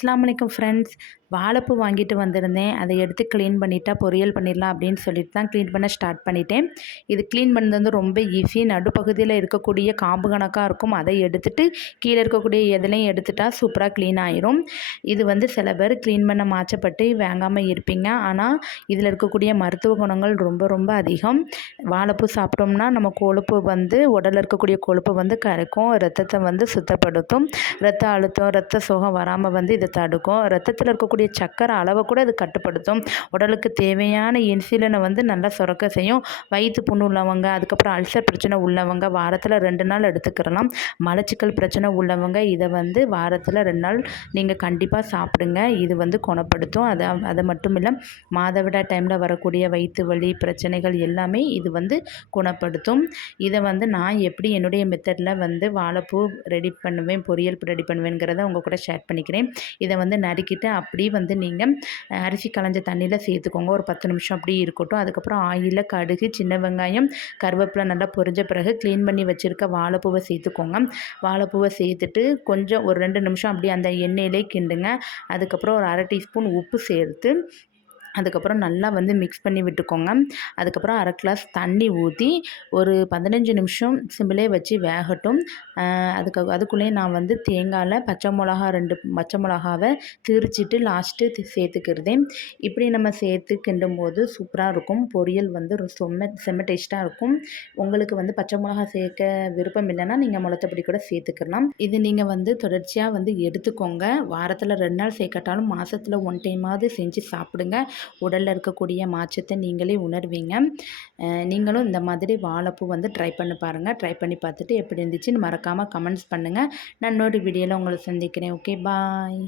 அஸ்ஸலாமு அலைக்கும் ஃப்ரெண்ட்ஸ். வாழைப்பூ வாங்கிட்டு வந்திருந்தேன். அதை எடுத்து க்ளீன் பண்ணிட்டா பொரியல் பண்ணிடலாம் அப்படின்னு சொல்லிட்டு தான் க்ளீன் பண்ண ஸ்டார்ட் பண்ணிட்டேன். இது க்ளீன் பண்ணது வந்து ரொம்ப ஈஸி. நடுப்பகுதியில் இருக்கக்கூடிய காம்பு கணக்காக இருக்கும். அதை எடுத்துட்டு கீழே இருக்கக்கூடிய எதுலையும் எடுத்துட்டா சூப்பராக க்ளீன் ஆயிரும். இது வந்து சில பேர் க்ளீன் பண்ண மாச்சப்பட்டு வாங்காமல் இருப்பீங்க. ஆனால் இதில் இருக்கக்கூடிய மருத்துவ குணங்கள் ரொம்ப ரொம்ப அதிகம். வாழைப்பூ சாப்பிட்டோம்னா நம்ம கொழுப்பு வந்து உடலில் இருக்கக்கூடிய கொழுப்பு வந்து கரைக்கும். ரத்தத்தை வந்து சுத்தப்படுத்தும். ரத்த அழுத்தம், ரத்த சோகை வராமல் வந்து இதை தடுக்கும். ரத்தத்தில் இருக்கக்கூடிய சக்கரை அளவை கூட இது கட்டுப்படுத்தும். உடலுக்கு தேவையான இன்சுலினை வந்து நல்லா சுரக்க செய்யும். வயிற்று புண்ணு உள்ளவங்க, அதுக்கப்புறம் அல்சர் பிரச்சனை உள்ளவங்க வாரத்தில் 2 நாள் எடுத்துக்கிறலாம். மலச்சிக்கல் பிரச்சனை உள்ளவங்க இதை வந்து வாரத்தில் 2 நாள் நீங்கள் கண்டிப்பாக சாப்பிடுங்க. இது வந்து குணப்படுத்தும். அது மட்டும் இல்லை, மாதவிடாய் டைமில் வரக்கூடிய வயிற்று வலி பிரச்சனைகள் எல்லாமே இது வந்து குணப்படுத்தும். இதை வந்து நான் எப்படி என்னுடைய மெத்தடில் வந்து வாழைப்பூ ரெடி பண்ணுவேன், பொரியல் ரெடி பண்ணுவேங்கிறத உங்கள் கூட ஷேர் பண்ணிக்கிறேன். இதை வந்து நறுக்கிட்டு அப்படியே வந்து நீங்கள் அரிசி களைஞ்ச தண்ணியில் சேர்த்துக்கோங்க. ஒரு 10 நிமிஷம் அப்படியே இருக்கட்டும். அதுக்கப்புறம் ஆயிலில் கடுகு, சின்ன வெங்காயம், கருவேப்பிலை நல்லா பொரிஞ்ச பிறகு க்ளீன் பண்ணி வச்சுருக்க வாழைப்பூவை சேர்த்துக்கோங்க. வாழைப்பூவை சேர்த்துட்டு கொஞ்சம் ஒரு 2 நிமிஷம் அப்படியே அந்த எண்ணெயிலே கிண்டுங்க. அதுக்கப்புறம் ஒரு 1/2 டீஸ்பூன் உப்பு சேர்த்து அதுக்கப்புறம் நல்லா வந்து மிக்ஸ் பண்ணி விட்டுக்கோங்க. அதுக்கப்புறம் 1/2 கிளாஸ் தண்ணி ஊற்றி ஒரு 15 நிமிஷம் சிம்மிலே வச்சு வேகட்டும். அதுக்குள்ளேயே நான் வந்து தேங்காயில் 2 பச்சை மிளகாவை திரிச்சிட்டு லாஸ்ட்டு சேர்த்துக்கிறதேன். இப்படி நம்ம சேர்த்து கிண்டும்போது சூப்பராக இருக்கும். பொரியல் வந்து செம்ம டேஸ்ட்டாக இருக்கும். உங்களுக்கு வந்து பச்சை மிளகா சேர்க்க விருப்பம் இல்லைன்னா நீங்கள் மிளத்தப்பொடி கூட சேர்த்துக்கலாம். இது நீங்கள் வந்து தொடர்ச்சியாக வந்து எடுத்துக்கோங்க. வாரத்தில் 2 நாள் சேர்க்கட்டாலும் மாதத்தில் 1 டைமாவது செஞ்சு சாப்பிடுங்க. உடலில் இருக்கக்கூடிய மாற்றத்தை நீங்களே உணர்வீங்க. நீங்களும் இந்த மாதிரி வாழைப்பூ வந்து ட்ரை பண்ணி பாருங்கள். ட்ரை பண்ணி பார்த்துட்டு எப்படி இருந்துச்சுன்னு மறக்காமல் கமெண்ட்ஸ் பண்ணுங்கள். நான் இன்னொரு வீடியோவில் உங்களை சந்திக்கிறேன். ஓகே, பாய்.